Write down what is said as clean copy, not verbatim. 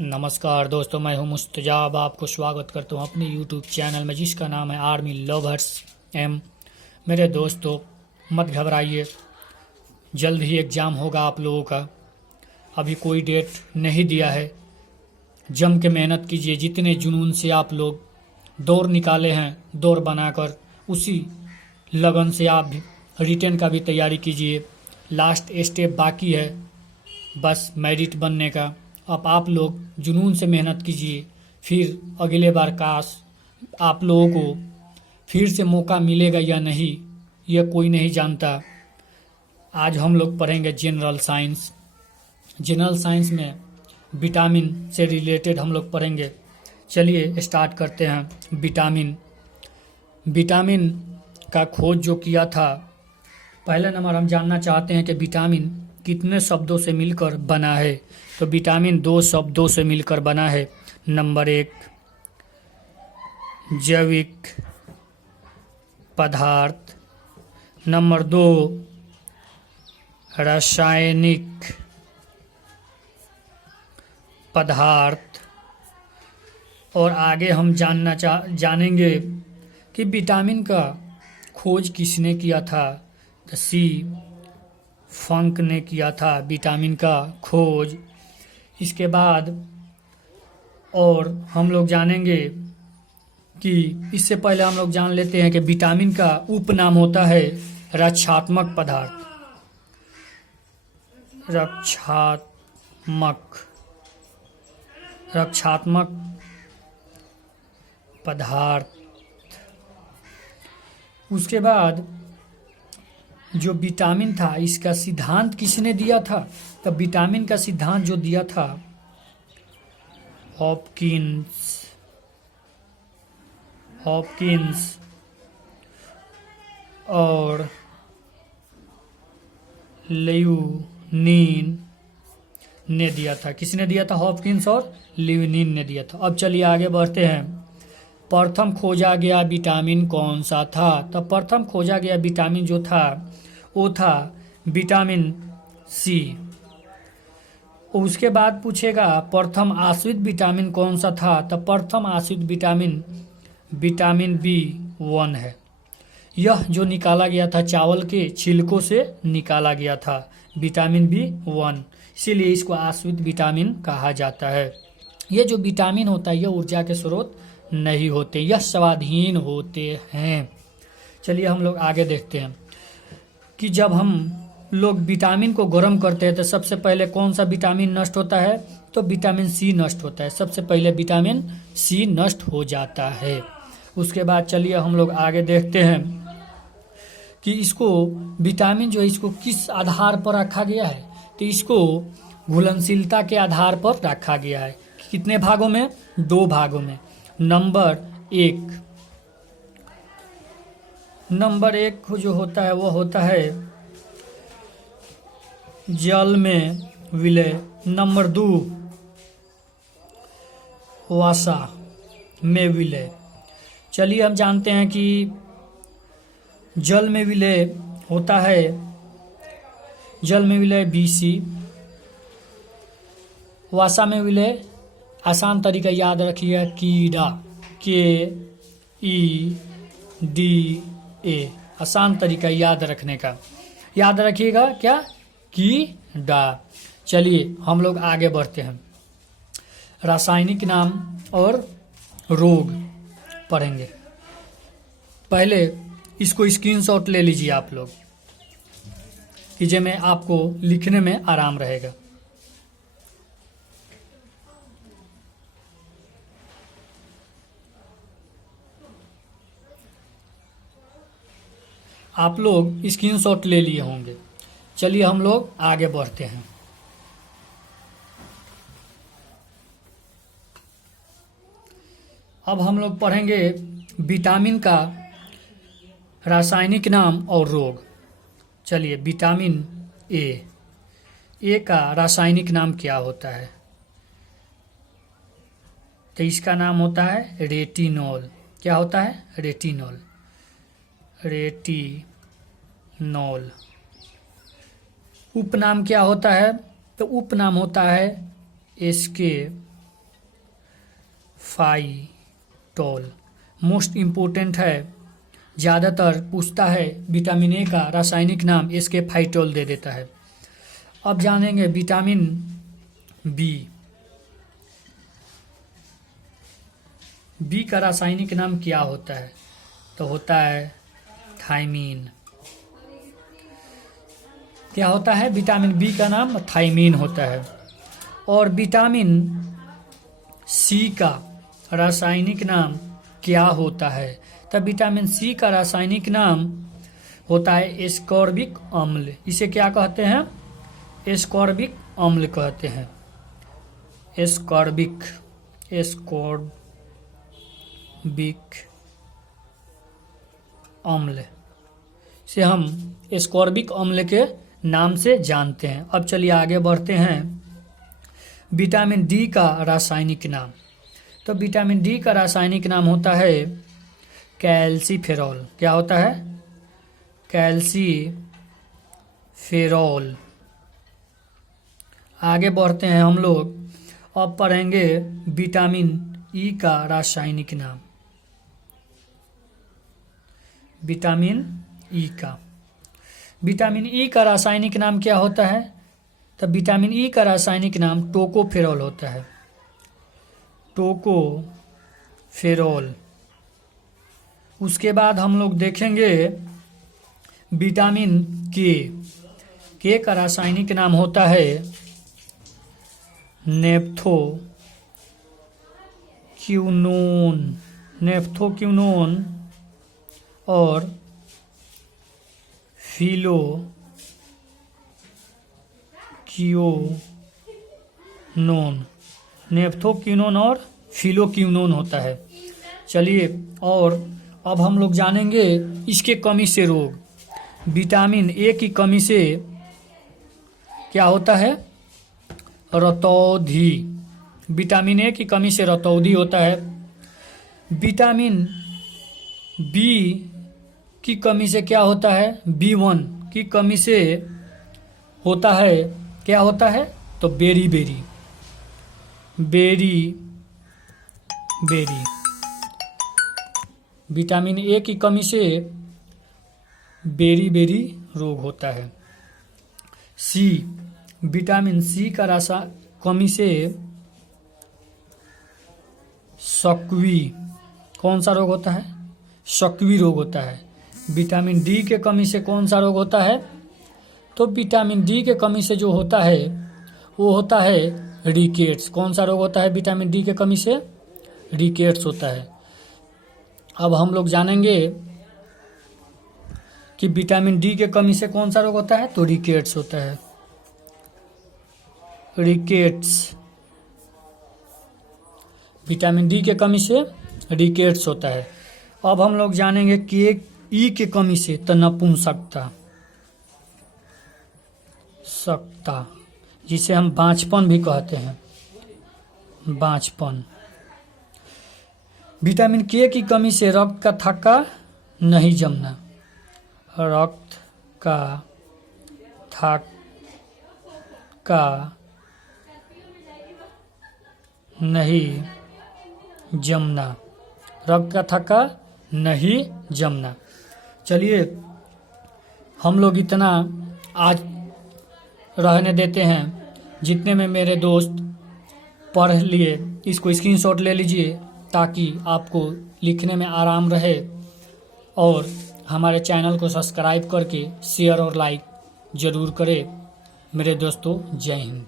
नमस्कार दोस्तों, मैं हूं मुस्तजाब। आपको स्वागत करता हूं अपने YouTube चैनल में जिसका नाम है आर्मी लवर्स एम। मेरे दोस्तों, मत घबराइए, जल्द ही एग्ज़ाम होगा आप लोगों का। अभी कोई डेट नहीं दिया है। जम के मेहनत कीजिए। जितने जुनून से आप लोग दौड़ निकाले हैं, दौड़ बनाकर उसी लगन से आप भी रिटेन का भी तैयारी कीजिए। लास्ट स्टेप बाकी है बस मेरिट बनने का। अब आप लोग जुनून से मेहनत कीजिए, फिर अगले बार काश आप लोगों को फिर से मौका मिलेगा या नहीं, यह कोई नहीं जानता। आज हम लोग पढ़ेंगे जनरल साइंस। जनरल साइंस में विटामिन से रिलेटेड हम लोग पढ़ेंगे। चलिए स्टार्ट करते हैं। विटामिन विटामिन का खोज जो किया था, पहले नंबर हम जानना चाहते हैं कि विटामिन कितने शब्दों से मिलकर बना है। तो विटामिन 2 शब्दों से मिलकर बना है। नंबर 1 जैविक पदार्थ, नंबर 2 रासायनिक पदार्थ, और आगे हम जानेंगे कि विटामिन का खोज किसने किया था। तो सी फंक ने किया था विटामिन का खोज। इसके बाद और हम लोग जानेंगे कि इससे पहले हम लोग जान लेते हैं कि विटामिन का उपनाम होता है रक्षात्मक पदार्थ। रक्षात्मक पदार्थ। उसके बाद जो विटामिन था, इसका सिद्धांत किसने दिया था। तो विटामिन का सिद्धांत जो दिया था हॉपकिंस और लियोनीन ने दिया था। किसने दिया था? हॉपकिंस और लियोनीन ने दिया था। अब चलिए आगे बढ़ते हैं। प्रथम खोजा गया विटामिन कौन सा था? तो प्रथम खोजा गया विटामिन जो था वो था विटामिन सी। उसके बाद पूछेगा प्रथम आश्रित विटामिन कौन सा था? तो प्रथम आश्रित विटामिन B1 है। यह जो निकाला गया था चावल के छिलकों से निकाला गया था, विटामिन B1, इसीलिए इसको आश्रित विटामिन कहा जाता है। यह जो विटामिन होता है यह ऊर्जा के स्रोत नहीं होते, यह स्वादहीन होते हैं। चलिए हम लोग आगे देखते हैं कि जब हम लोग विटामिन को गर्म करते हैं तो सबसे पहले कौन सा विटामिन नष्ट होता है? तो विटामिन सी नष्ट होता है। सबसे पहले विटामिन सी नष्ट हो जाता है। उसके बाद चलिए हम लोग आगे देखते हैं कि इसको विटामिन जो है इसको किस आधार पर रखा गया है। तो इसको घुलनशीलता के आधार पर रखा गया है। कितने भागों में? 2 भागों में। नंबर एक जो होता है वह होता है जल में विलय। नंबर 2 वसा में विलय। चलिए हम जानते हैं कि जल में विलय होता है, जल में विलय BC। वसा में विलय आसान तरीका याद रखिएगा, कीड़ा, KEDA। आसान तरीका याद रखने का, याद रखिएगा क्या? कीड़ा। चलिए हम लोग आगे बढ़ते हैं। रासायनिक नाम और रोग पढ़ेंगे। पहले इसको स्क्रीनशॉट ले लीजिए आप लोग, कि जिसमें आपको लिखने में आराम रहेगा। आप लोग स्क्रीनशॉट ले लिए होंगे। चलिए हम लोग आगे बढ़ते हैं। अब हम लोग पढ़ेंगे विटामिन का रासायनिक नाम और रोग। चलिए विटामिन ए का रासायनिक नाम क्या होता है? तो इसका नाम होता है रेटिनॉल। क्या होता है? रेटिनॉल। उपनाम क्या होता है? तो उपनाम होता है SK फाइटोल मोस्ट इम्पोर्टेंट है, ज़्यादातर पूछता है विटामिन ए का रासायनिक नाम, इसके फाइटोल दे देता है। अब जानेंगे विटामिन बी। बी का रासायनिक नाम क्या होता है? तो होता है थायमीन। क्या होता है? विटामिन बी का नाम थायमीन होता है। और विटामिन सी का रासायनिक नाम क्या होता है? तब विटामिन सी का रासायनिक नाम होता है एस्कॉर्बिक अम्ल। इसे क्या कहते हैं? एस्कॉर्बिक अम्ल कहते हैं। एस्कॉर्बिक अम्ल से हम एस्कॉर्बिक अम्ल के नाम से जानते हैं। अब चलिए आगे बढ़ते हैं। विटामिन डी का रासायनिक नाम। तो विटामिन डी का रासायनिक नाम होता है कैल्सीफेरॉल। क्या होता है? कैल्सीफेरॉल। आगे बढ़ते हैं हम लोग। अब पढ़ेंगे विटामिन ई का रासायनिक नाम। विटामिन ई का रासायनिक नाम क्या होता है? तो विटामिन ई का रासायनिक नाम टोकोफेरॉल होता है। टोकोफेरॉल। उसके बाद हम लोग देखेंगे विटामिन के का रासायनिक नाम होता है नेफ्थोक्विनोन और नेफ्थोक्विनोन और फिलोक्विनोन होता है। चलिए, और अब हम लोग जानेंगे इसके कमी से रोग। विटामिन ए की कमी से क्या होता है? रतौंधी। विटामिन ए की कमी से रतौंधी होता है। विटामिन बी की कमी से क्या होता है? B1 की कमी से होता है, क्या होता है? तो बेरी। विटामिन ए की कमी से बेरी रोग होता है। सी, विटामिन सी का कमी से सक्वी। कौन सा रोग होता है? सक्वी रोग होता है। विटामिन डी के कमी से कौन सा रोग होता है? तो विटामिन डी के कमी से जो होता है वो होता है रिकेट्स। कौन सा रोग होता है विटामिन डी के कमी से? रिकेट्स होता है। अब हम लोग जानेंगे कि विटामिन डी के कमी से कौन सा रोग होता है? तो रिकेट्स होता है। रिकेट्स। विटामिन डी के कमी से रिकेट्स होता है। अब हम लोग जानेंगे कि ई के कमी से तो नपुंसकता, जिसे हम बांझपन भी कहते हैं। बांझपन। विटामिन के की कमी से रक्त का थक्का नहीं जमना। रक्त का थक्का नहीं जमना। रक्त का थक्का नहीं जमना। चलिए, हम लोग इतना आज रहने देते हैं। जितने में मेरे दोस्त पढ़ लिए इसको स्क्रीनशॉट ले लीजिए ताकि आपको लिखने में आराम रहे, और हमारे चैनल को सब्सक्राइब करके शेयर और लाइक ज़रूर करें। मेरे दोस्तों, जय हिंद।